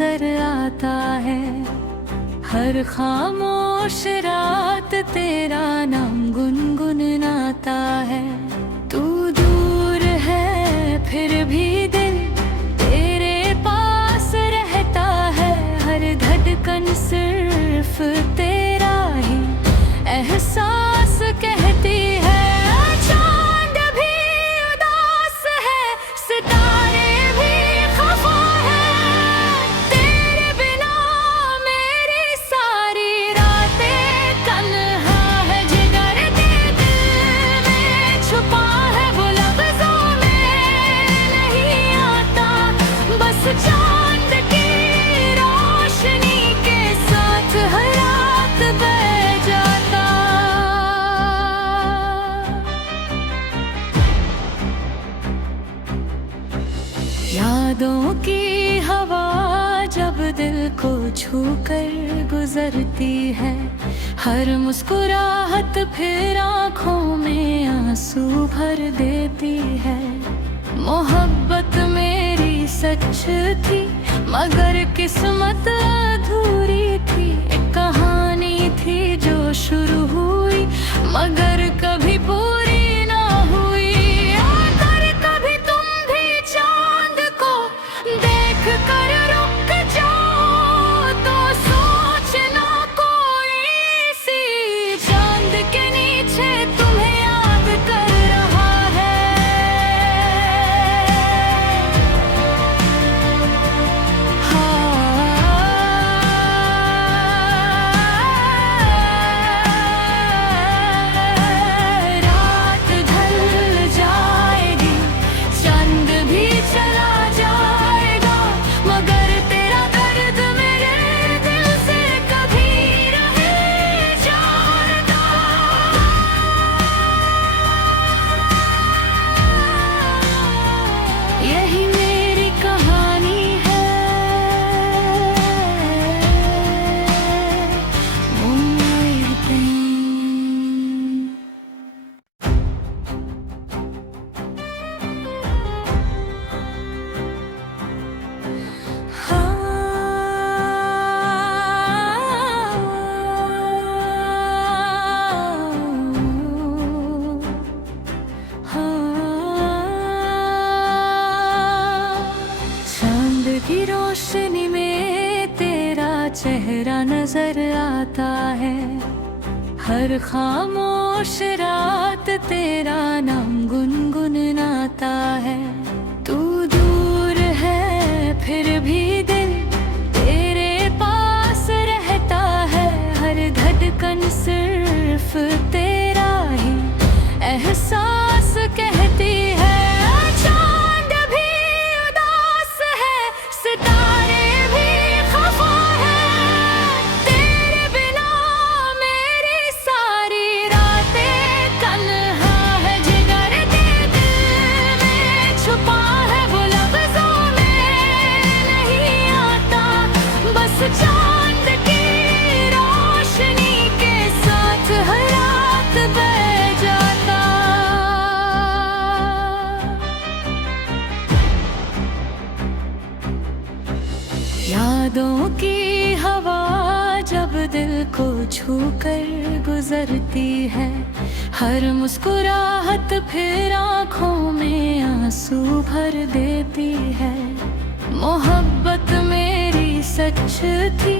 नजर आता है। हर खामोश रात तेरा नाम गुनगुनाता है। तू दूर है फिर भी दिल तेरे पास रहता है। हर धड़कन सिर्फ तेरा ही एहसास कहती है। चांद भी उदास है, सितारे भी खफा है। तेरे बिना मेरी सारी रातें तन्हा है। जिगर के दिल में छुपा है वो लफ्जों में नहीं आता। बस चांद की रोशनी के साथ हर रात बह जाता। यादों की हवा जब दिल को छू कर गुजरती है। हर मुस्कुराहट फिर आँखों में आंसू भर देती है। मोहब्बत मेरी सच थी मगर किस्मत अधूरी थी। एक कहानी थी जो शुरू हुई मगर कभी पूरी ना हुई। अगर कभी तुम भी चांद को देख कर रुक जाओ तो सोचना कोई सी चांद के नीचे तुम्हें याद कर रहा है। रात ढल जाएगी, चंद भी चला जाएगा मगर तेरा दर्द मेरे दिल से कभी नहीं जाता। यही मेरी कहानी है। मुम्बई चांद की रोशनी में तेरा चेहरा नजर आता है। हर खामोश रात तेरा नाम गुनगुनाता है। तू दूर है फिर भी दिल तेरे पास रहता है। हर धड़कन सिर्फ तेरा ही एहसास कहती है। चांद भी उदास है, सितारे भी खफा है। तेरे बिना मेरी सारी रातें तन्हा है। जिगर के दिल में छुपा है वो लफ्जों में नहीं आता। बस चांद की रोशनी के साथ हर रात बह जाता। यादों की हवा जब दिल को छू कर गुजरती है। हर मुस्कुराहट फिर आँखों में आंसू भर देती है। मोहब्बत मेरी सच थी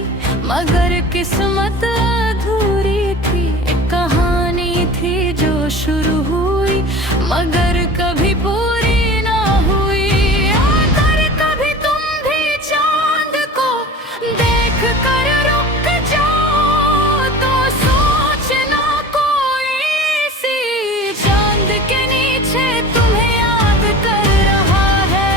मगर किस्मत अधूरी थी। एक कहानी थी जो शुरू हुई मगर कभी पूरी ना हुई। अगर कभी तुम भी चांद को देख कर रुक जाओ तो सोचना कोई सी चांद के नीचे तुम्हें याद कर रहा है।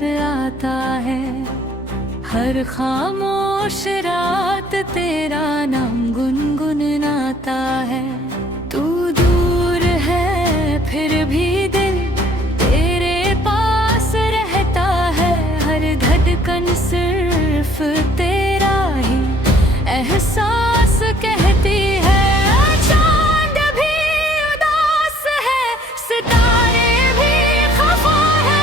नजर आता है। हर खामोश रात तेरा नाम गुनगुनाता है। तू दूर है फिर भी दिल तेरे पास रहता है। हर धड़कन सिर्फ तेरा ही एहसास कहती है। चांद भी उदास है, सितारे भी खफा है।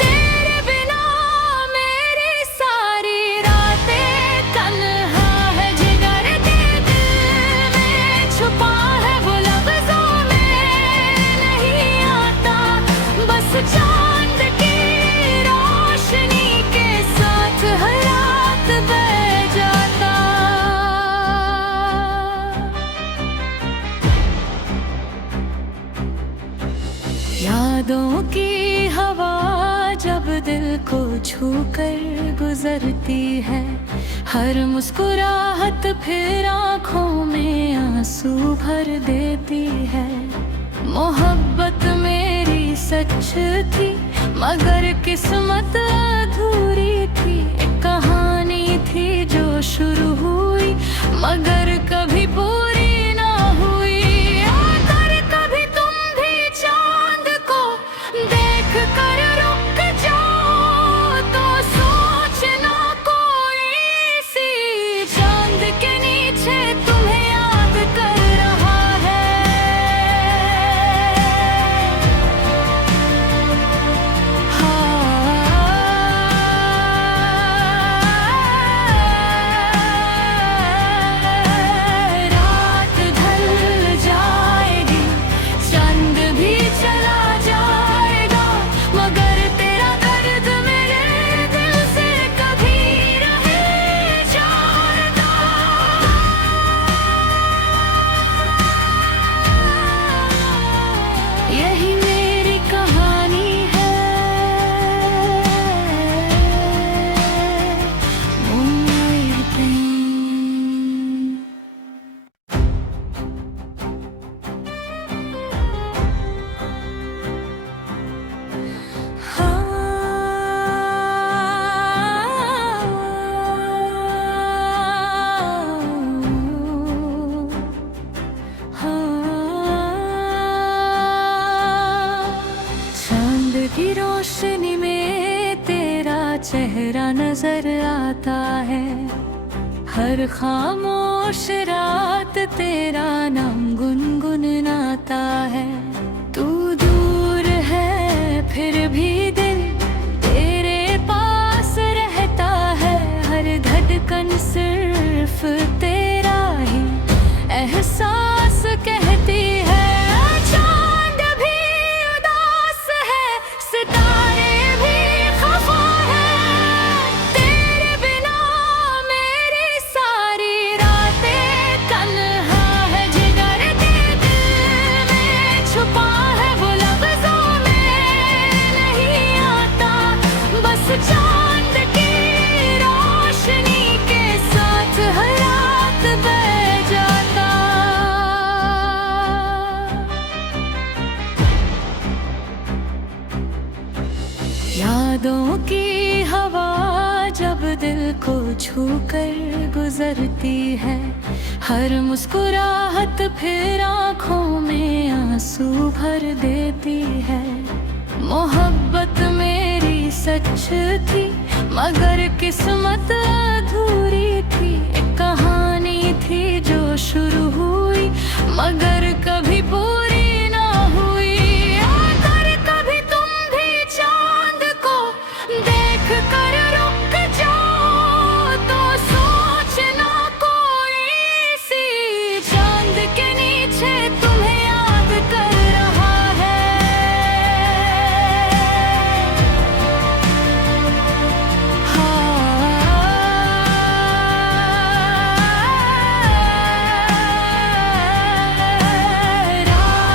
तेरे बिना मेरी सारी रातें तन्हा है। जिगर के दिल में छुपा है वो लफ्ज़ों में नहीं आता। बस चांद की रोशनी के साथ हर रात बह जाता। यादों की हवा जब दिल को छू कर गुजरती है। हर मुस्कुराहट फिर आँखों में आंसू भर देती है। मोहब्बत मेरी सच थी मगर किस्मत अधूरी थी। एक कहानी थी जो शुरू हुई मगर कभी पूरी ना हुई। अगर कभी तुम भी चांद को देख कर रुक जाओ तो सोचना कोई सी चांद के नीचे तुम्हें याद कर रहा है। रात ढल जाएगी, चंद भी चला जाएगा मगर तेरा दर्द मेरे दिल से कभी रह जाता। यही मेरी कहानी है। मुम्बई चांद की रोशनी में तेरा चेहरा नजर आता है। हर खामोश रात तेरा नाम गुनगुनाता है। तू दूर है फिर भी दिल तेरे पास रहता है। हर धड़कन सिर्फ तेरा ही एहसास कहती है। चांद भी उदास है, सितारे भी खफा है। तेरे बिना मेरी सारी रातें तन्हा है। जिगर के दिल में छुपा है वो लफ्ज़ों में नहीं आता। बस चांद की रोशनी के साथ हर रात बह जाता। यादों की हवा जब दिल को छू कर गुजरती है। हर मुस्कुराहट फिर आँखों में आंसू भर देती है। मोहब्बत मेरी सच थी मगर किस्मत अधूरी थी। एक कहानी थी जो शुरू हुई मगर कभी पूरी ना हुई। अगर कभी तुम भी चांद को देख कर रुक जाओ तो सोचना कोई सी चांद के नीचे तुम्हें याद कर रहा है। रात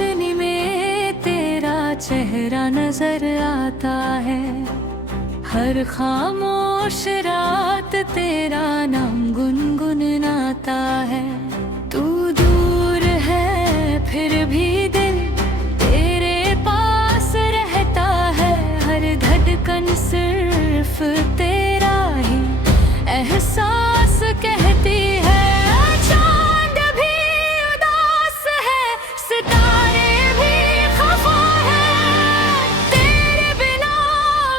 रोशनी में तेरा चेहरा नजर आता है। हर खामोश रात तेरा नाम गुनगुनाता है। तू दूर है फिर भी दिल तेरे पास रहता है। हर धड़कन सिर्फ तेरा ही एहसास कहती है। चांद भी उदास है, सितारे भी खफा है। तेरे बिना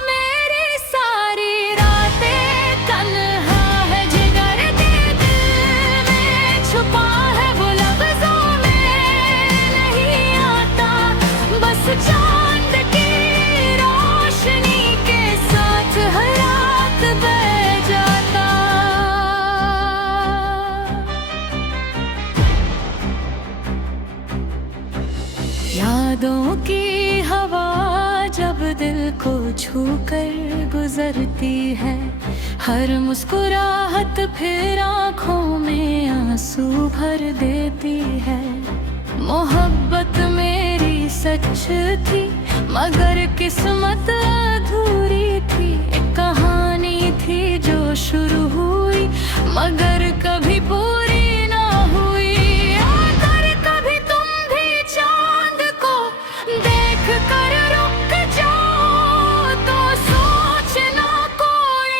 मेरी सारी रातें तन्हा है। जिगर के दिल में छुपा है, वो लफ्जों में नहीं आता। बस चांद की रोशनी के साथ हर रात बह जाता। यादों की हवा जब दिल को छू कर गुजरती है। हर मुस्कुराहट फिर आँखों में आंसू भर देती है। मोहब्बत मेरी सच थी मगर किस्मत अधूरी थी। एक कहानी थी जो शुरू हुई मगर कभी पूरी ना हुई। अगर कभी तुम भी चांद को देख कर रुक जाओ तो सोचना कोई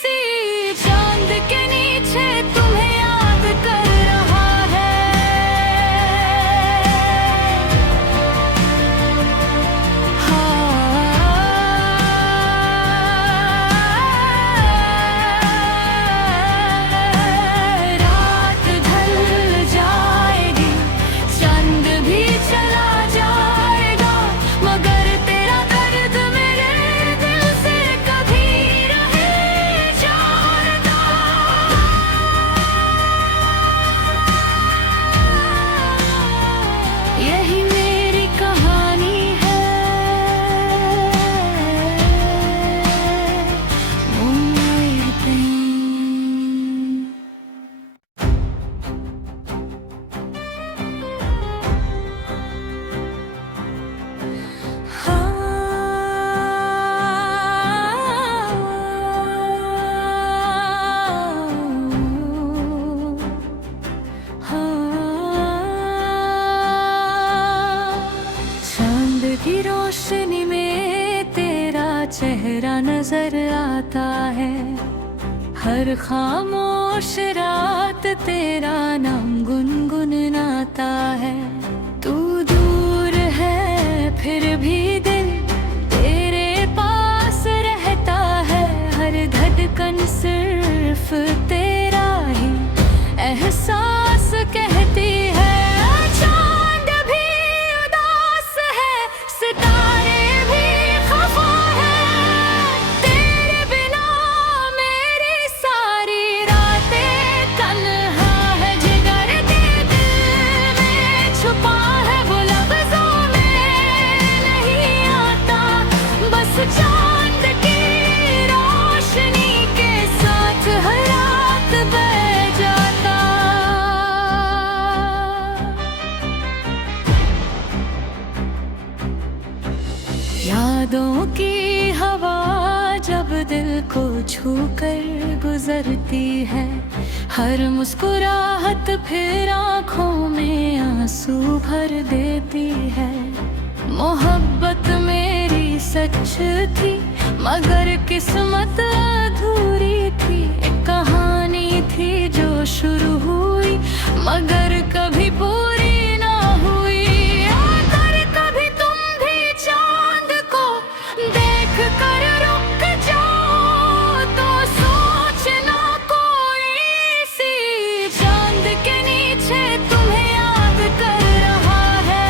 सी चांद के नीचे तुम्हें याद कर रहा है। रात ढल जाएगी, चंद भी चला जाएगा मगर तेरा दर्द मेरे दिल से कभी नहीं जाता। यही मेरी कहानी है। उम्मीदें चांद की रोशनी में तेरा चेहरा नजर आता है। हर खामोश रात तेरा नाम गुनगुनाता है। तू दूर है फिर भी दिल तेरे पास रहता है। हर धड़कन सिर्फ तेरा ही एहसास कहती है। चांद भी उदास है, सितारे भी खफा है। तेरे बिना मेरी सारी रातें तन्हा है। जिगर के दिल में छुपा है, वो लफ्जों में नहीं आता। बस चांद की रोशनी के साथ हर रात बह जाता। यादों की हवा जब दिल को छू कर गुजरती है। हर मुस्कुराहट फिर आँखों में आंसू भर देती है। मोहब्बत मेरी सच थी मगर किस्मत अधूरी थी। एक कहानी थी जो शुरू हुई मगर कभी पूरी ना हुई। अगर कभी तुम भी चांद को देख कर रुक जाओ तो सोचना कोई सी चांद के नीचे तुम्हें याद कर रहा है।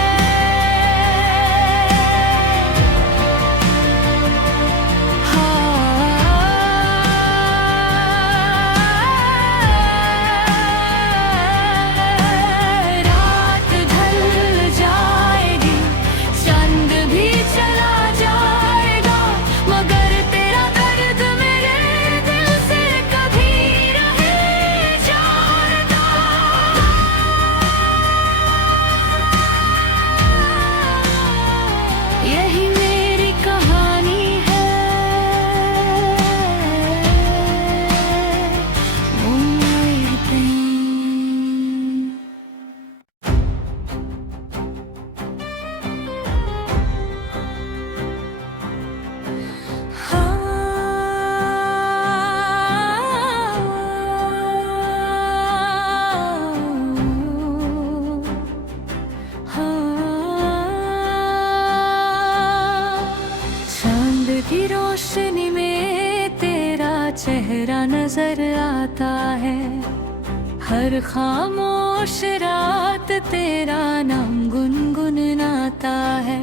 हर खामोश रात तेरा नाम गुनगुनाता है।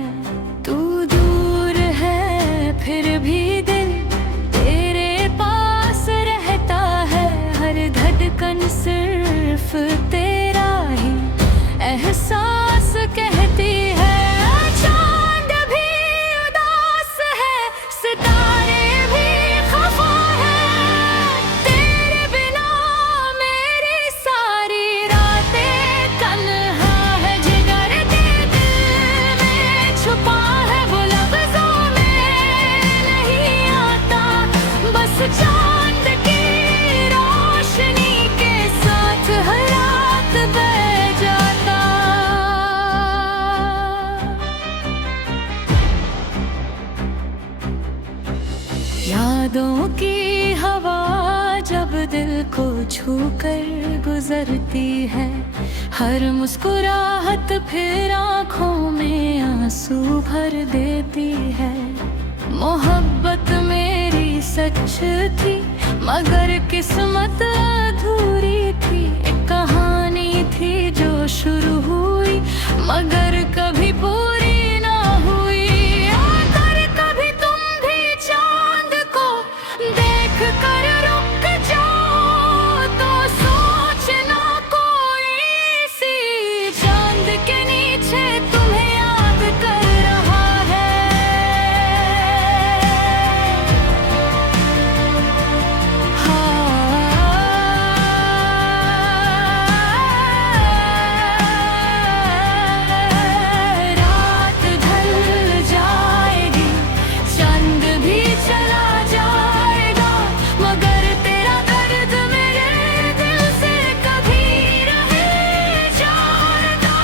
तू दूर है फिर भी दिल तेरे पास रहता है। हर धड़कन सिर्फ तेरा ही एहसास कहती है। चांद भी उदास है, सितारे भी खफा है। तेरे बिना मेरी सारी रातें तन्हा है। जिगर के दिल में छुपा है, वो लफ्जों में नहीं आता। बस चांद की रोशनी के साथ हर रात बह जाता। यादों की हवा जब दिल को छू कर गुजरती है। हर मुस्कुराहट फिर आँखों में आंसू भर देती है। मोहब्बत मेरी सच थी मगर किस्मत अधूरी थी। एक कहानी थी जो शुरू हुई मगर कभी पूरी ना हुई। अगर कभी तुम भी चांद को देख कर रुक जाओ तो सोचना कोई सी चांद के नीचे तुम्हें याद कर रहा है। रात ढल जाएगी, चंद भी चला जाएगा मगर तेरा दर्द मेरे दिल से कभी नहीं जाता।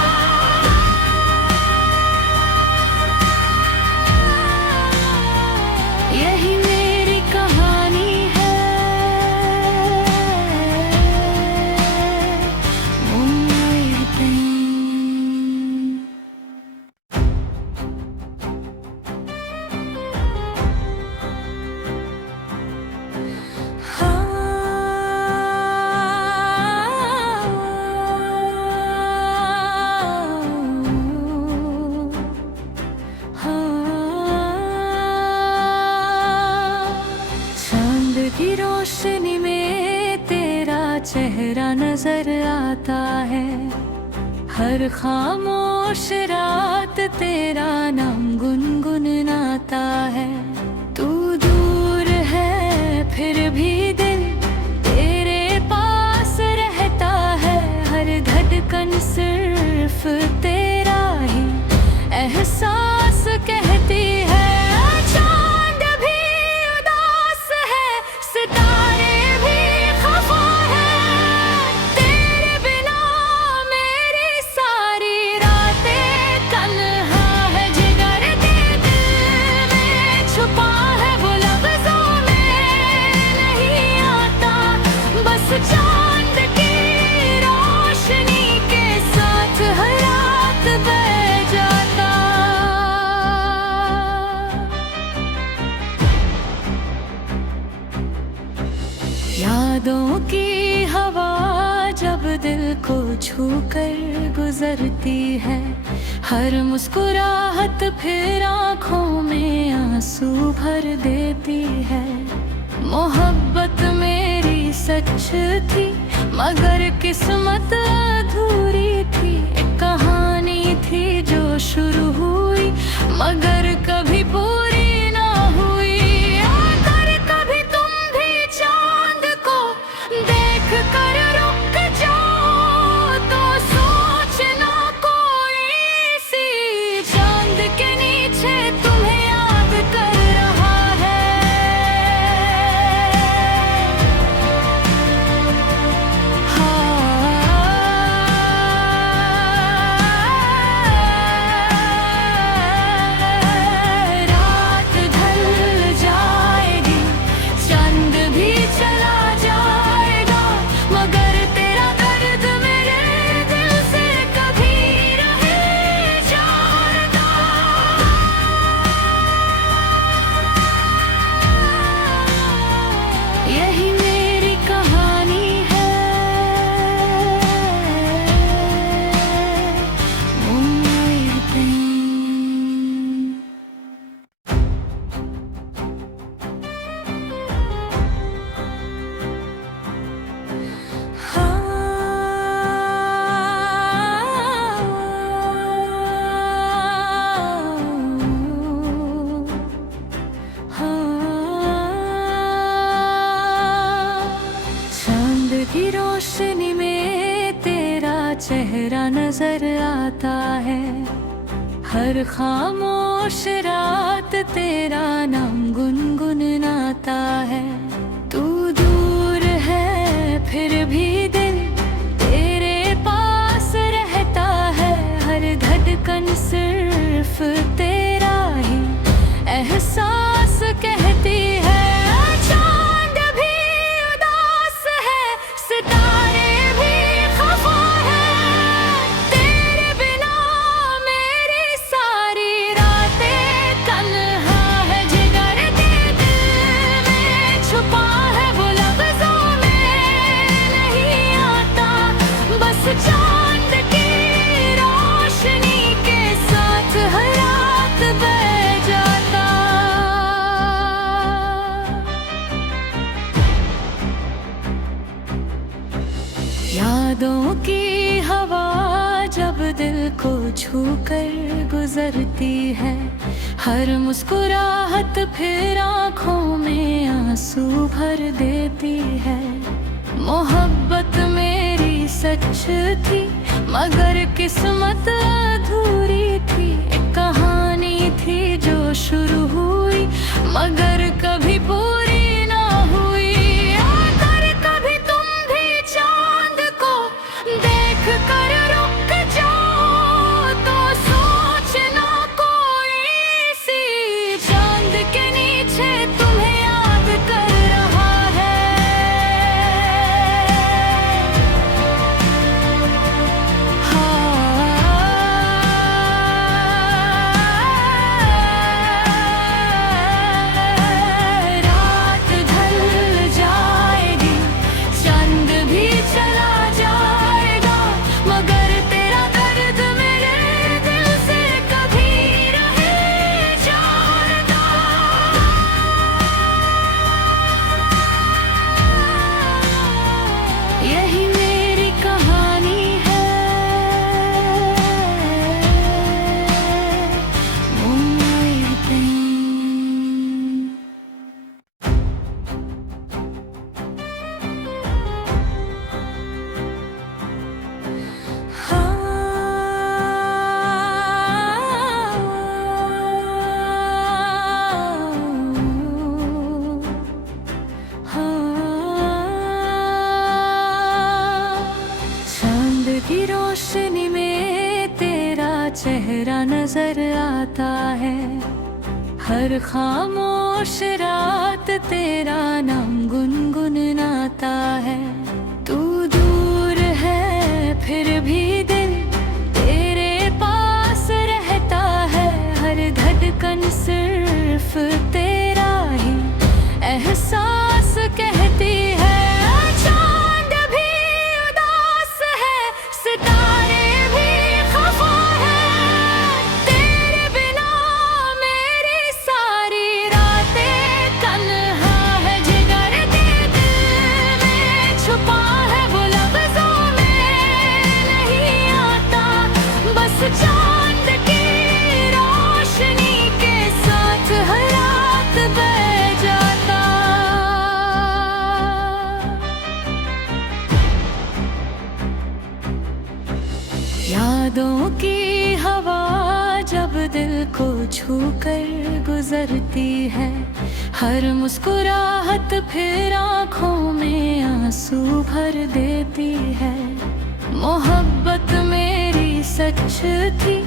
यही मेरी कहानी है, उम्मीदें। चांद की रोशनी में तेरा चेहरा नजर आता है। हर खामोश रात तेरा नाम गुनगुनाता है। तू दूर है फिर भी दिल तेरे पास रहता है। हर धड़कन सिर्फ तेरा ही एहसास कहती है। चांद भी उदास है, सितारे भी खफा है। तेरे बिना मेरी सारी रातें तन्हा है। जिगर के दिल में छुपा है, वो लफ्जों में नहीं आता। बस चांद की रोशनी के साथ हर रात बह जाता। यादों की हवा जब दिल को छू कर गुजरती है। हर मुस्कुराहट फिर आँखों में आंसू भर देती है। मोहब्बत मेरी सच थी मगर किस्मत अधूरी थी। एक कहानी थी जो शुरू हुई मगर कभी पूरी ना हुई। अगर कभी तुम भी चांद को देख कर रुक जाओ तो सोचना कोई सी चांद के नीचे तुम्हें याद कर रहा है। नजर आता है। हर खामोश रात तेरा नाम गुनगुनाता है। तू दूर है फिर भी दिल तेरे पास रहता है। हर धड़कन सिर्फ तेरा ही एहसास कहती है। चांद भी उदास है, सितारे भी खफा है। तेरे बिना मेरी सारी रातें तन्हा है। जिगर के दिल में छुपा है वो लफ्जों में नहीं आता। बस चांद की रोशनी के साथ हर रात बह जाता। यादों की हवा जब दिल को छू कर गुजरती है। हर मुस्कुराहट फिर आँखों में आंसू भर देती है। मोहब्बत मेरी सच थी मगर किस्मत अधूरी थी। एक कहानी थी जो शुरू हुई मगर कभी पूरी ना हुई। अगर कभी तुम भी चांद को देख कर रुक जाओ तो सोचना कोई सी चांद के नीचे तुम्हें याद कर रहा है। रात ढल जाएगी, चंद भी चला जाएगा मगर तेरा दर्द मेरे दिल से कभी नहीं जाता। यही मेरी कहानी है। मुम्बई चांद की रोशनी में तेरा चेहरा नजर आता है। हर खामोश रात तेरा नाम गुनगुनाता है। तू दूर है फिर भी दिल तेरे पास रहता है। हर धड़कन सिर्फ तेरा ही एहसास कहती है। चांद भी उदास है, सितारे भी खफा है। तेरे बिना मेरी सारी रातें तन्हा है। जिगर के दिल में छुपा है वो लफ्जों में नहीं आता। बस चांद की रोशनी के साथ हर रात बह जाता। यादों की हवा जब दिल को छू कर गुजरती है। हर मुस्कुराहट फिर आँखों में आंसू भर देती है। मोहब्बत मेरी सच थी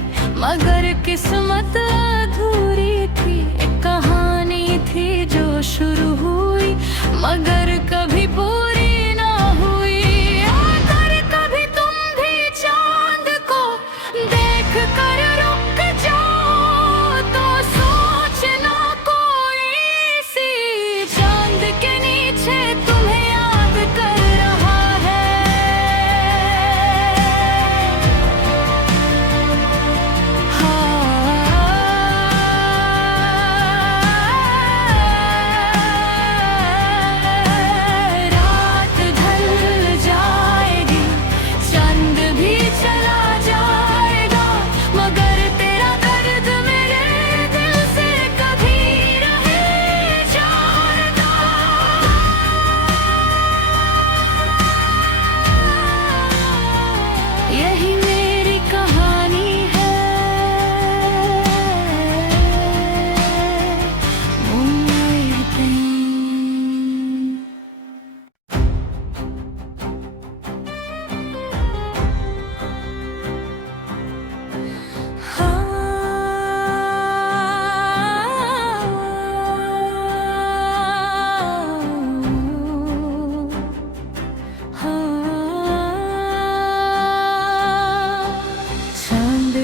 मगर किस्मत अधूरी थी। एक कहानी थी जो शुरू हुई मगर कभी पूरी ना हुई। अगर कभी तुम भी चांद को देख कर रुक जाओ तो सोचना कोई सी चांद के नीचे तुम्हें याद कर रहा है।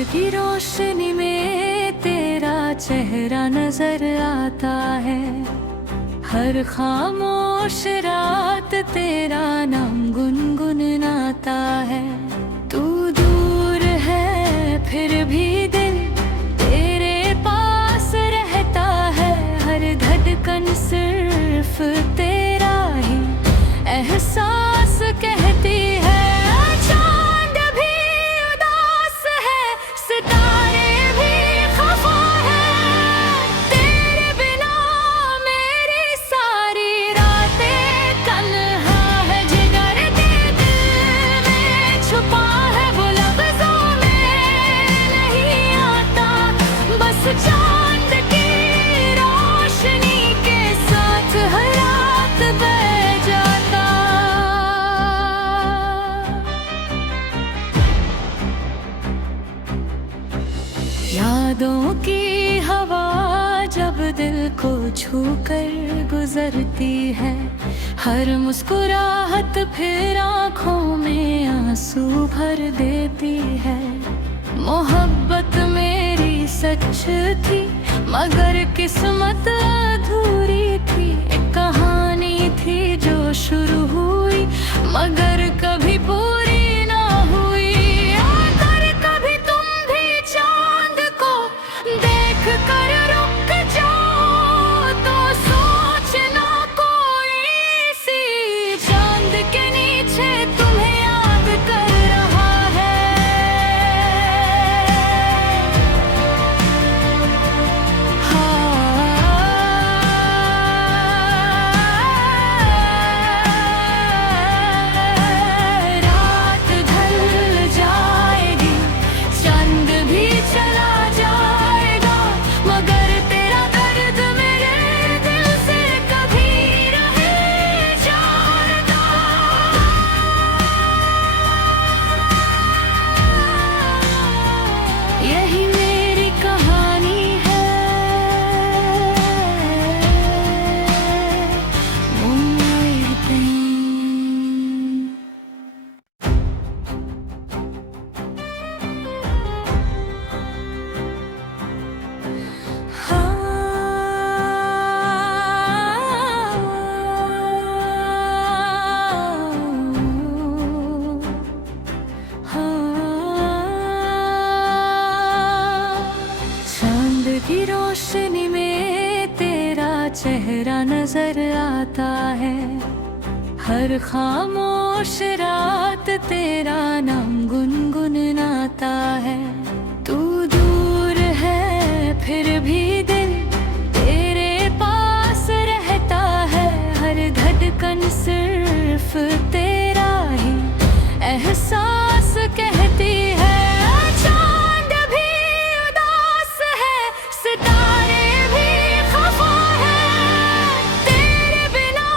की रोशनी में तेरा चेहरा नजर आता है, हर खामोश रात तेरा नाम गुनगुनाता है। तू दूर है फिर भी दिल तेरे पास रहता है, हर धड़कन सिर्फ तेरा ही एहसास कहती है। चांद भी उदास है, सितारे भी खफा है, तेरे बिना मेरी सारी रातें तन्हा है। जिगर के दिल में छुपा है वो लफ्जों में नहीं आता, बस चांद की रोशनी के साथ हर रात बह जाता। यादों की हवा जब दिल को छू कर गुजरती है, हर मुस्कुराहट फिर आँखों में आंसू भर देती है। मोहब्बत मेरी सच थी मगर किस्मत अधूरी थी, एक कहानी थी जो शुरू हुई मगर कभी पूरी ना हुई। अगर कभी तुम भी चांद को देख कर रुक जाओ तो सोचना कोई सी चांद के नीचे तुम्हें याद कर रहा है। रात ढल जाएगी, चंद भी चला जाएगा, मगर तेरा दर्द मेरे दिल से कभी नहीं जाता। यही मेरी कहानी है, उम्मीदें। चांद की रोशनी में तेरा चेहरा नजर आता है, हर खामोश रात तेरा नाम गुनगुनाता है। तू दूर है फिर भी दिल तेरे पास रहता है, हर धड़कन सिर्फ तेरा ही एहसास कहती है। चांद भी उदास है, सितारे भी खफा है, तेरे बिना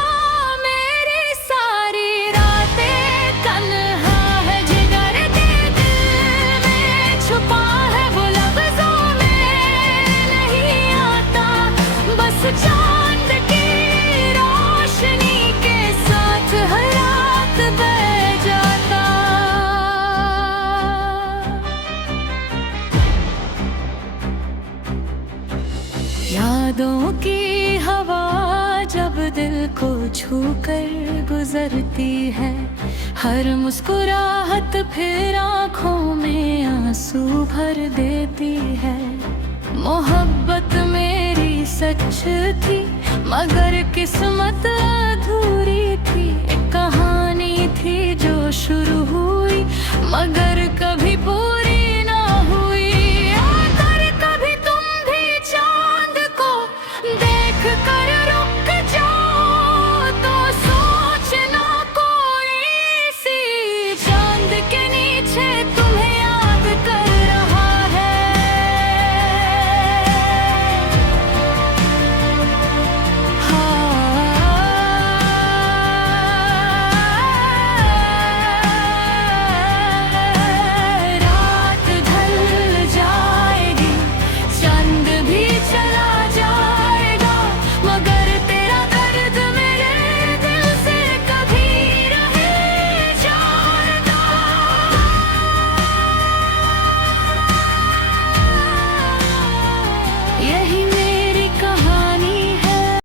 मेरी सारी रातें तन्हा है। जिगर के दिल में छुपा है वो लफ्जों में नहीं आता, बस चांद की रोशनी के साथ हर रात बह जाता। यादों की हवा जब दिल को छू कर गुजरती है, हर मुस्कुराहट फिर आँखों में आंसू भर देती है। मोहब्बत मेरी सच थी मगर किस्मत अधूरी थी, एक कहानी थी जो शुरू हुई मगर कभी पूरी